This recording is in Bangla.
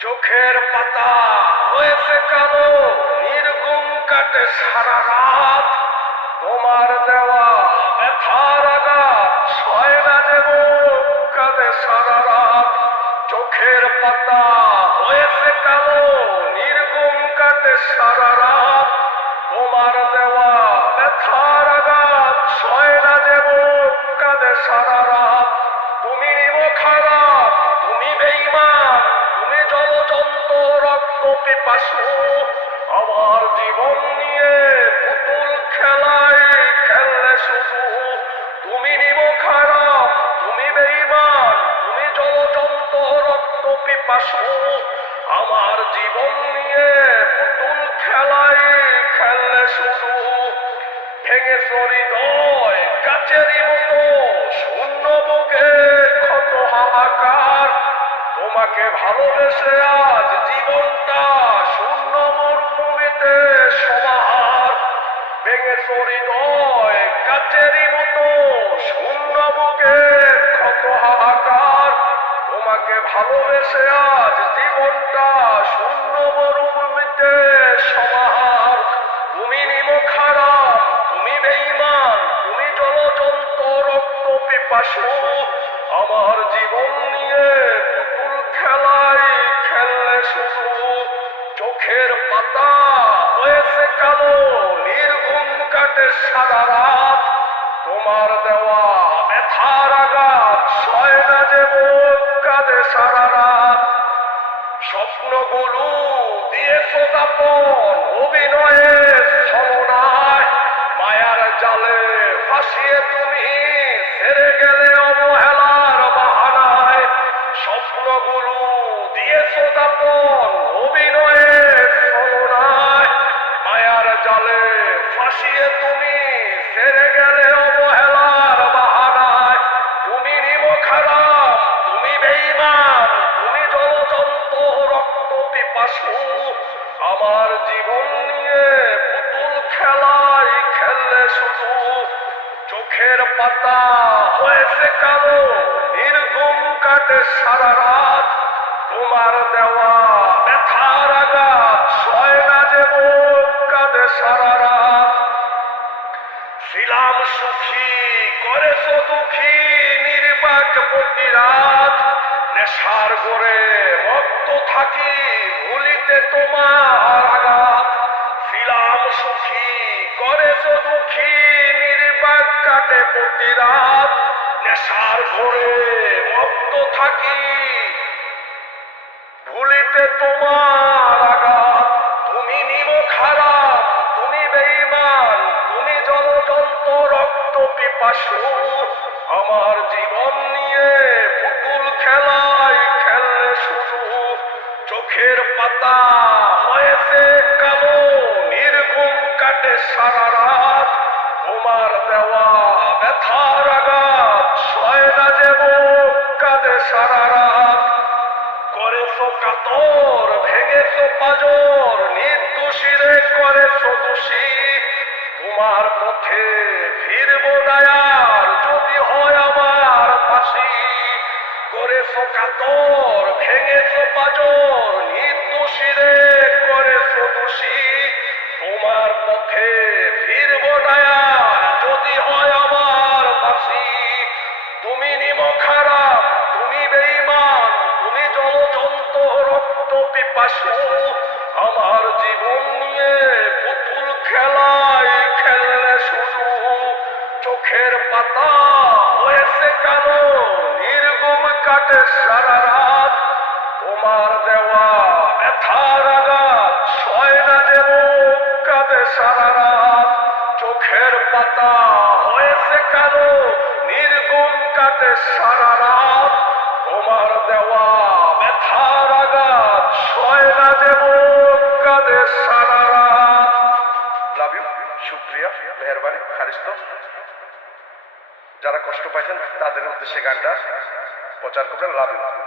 চোখের পাতা হয়েছে কালো, নির্ঘুম কাটে সারা রাত। তোমার দেওয়া ব্যথার আঘাত সয় না দেব, কাঁদে সারা রাত। চোখের পাতা হয়েছে কালো, নির্ঘুম কাটে সারা রাত। তোমার দেওয়া ব্যথার আঘাত সয় না দেব, কাঁদে সারা রাত। তুমি নিব খারাপ, তুমি বেঈমান, তুমি জলজন্ত রক্ত পিপাসু। আমার জীবন নিয়ে পুতুল খেলায় খেললে শুধু। তুমি নিব খারাপ, তুমি বেঈমান, তুমি জলজন্ত রক্ত পিপাসু। আমার জীবন নিয়ে পুতুল খেলায় খেললে শুধু। ভেঙেছ হৃদয় কাচেরই মতো, শূন্য বুকে ক্ষত হাহাকার। তোমাকে ভালোবেসে আজ জীবনটা শূন্য মরুভূমিতে সমাহার। ভেঙেছ হৃদয় কাচেরই মতো, শূন্য বুকে ক্ষত হাহাকার। তোমাকে ভালোবেসে আজ জীবনটা শূন্য মরুভূমিতে সমাহার। তুমি নিম খারাপ, তুমি বেঈমান, তুমি জলজন্ত রক্ত পিপাসু। আমার জীবন নিয়ে পুতুল খেলায় খেললে শুধু। চোখের পাতা হয়েছে কালো, নির্ঘুম কাটে সারা রাত। তোমার দেওয়া ব্যথার আঘাত সয় না দেব, কাঁদে সারা রাত। স্বপ্নগুলো দিয়েছ দাপন অভিনয়ের ছলনায়। মায়ার জালে ফাঁসিয়ে তুমি ছেড়ে গেলে অবহেলার বাহানায়। স্বপ্নগুলো দিয়েছ দাপন অভিনয়ের ছলনায়। মায়ার জালে ফাঁসিয়ে তুমি ছেড়ে গেলে অবহেলার বাহানায়। তুমি নিব খারাপ, তুমি বেঈমান, তুমি জলজন্ত রক্ত পিপাসু। আমার জীবন নিয়ে পুতুল খেলায় খেললে শুধু। চোখের পাতা হয়েছে কালো, নির্ঘুম কাটে সারা রাত। তোমার দেওয়া ব্যথার আঘাত সয় না দেব, কাঁদে সারা রাত। ছিলাম সুখী করেছ দুঃখী, নির্বাক প্রতি রাত। নেশার গোরে রক্ত থাকি, ভুলিতে তোমার আঘাত। ছিলাম সুখী করেছ দুঃখী, নির্বাক কাটে প্রতি রাত। নেশার ঘোরে রক্ত থাকি, ভুলিতে তোমার আঘাত। তুমি নিব খারাপ, তুমি বেঈমান, তুমি জলজন্ত রক্ত পিপাসু। আমার জীবন নিয়ে পুতুল খেলায় খেললে শুধু। চোখের পাতা হয়েছে কালো, নির্ঘুম কাটে সারা রাত। তোমার দেওয়া ব্যথার আঘাত সয় না দেব, কাঁদে সারা রাত। করেছ কাতর ভেঙেছ পাজর, নির্দোষীরে করেছ দোষী। তোমার পথে ফিরব না আর, যদি হয় আমার ফাঁসি। করেছ কাতর ভেঙেছ পাজর, নির্দোষীরে করেছ দোষী। তোমার পথে ফিরব না আর, যদি হয় আমার ফাঁসি। তুমি নিব খারাপ, তুমি বেঈমান, তুমি জলজন্ত রক্ত পিপাসু। আমার জীবন নিয়ে পুতুল খেলায় খেললে শুধু। চোখের পাতা হয়েছে কালো, নির্ঘুম কাটে সারা রাত। তোমার দেওয়া ব্যথার আঘাত সয় না দেব, কাঁদে সারা রাত। চোখের পাতা হয়েছে কালো, নির্ঘুম কাটে সারা রাত। তোমার দেওয়া ব্যথার আঘাত সয় না দেব, কাঁদে সারা রাত। লাভ ইউ, শুক্রিয়া, মেহরবানি, খারিস্ত। যারা কষ্ট পাইছেন তাদের উদ্দেশ্যে গানটা প্রচার করবেন। Love you.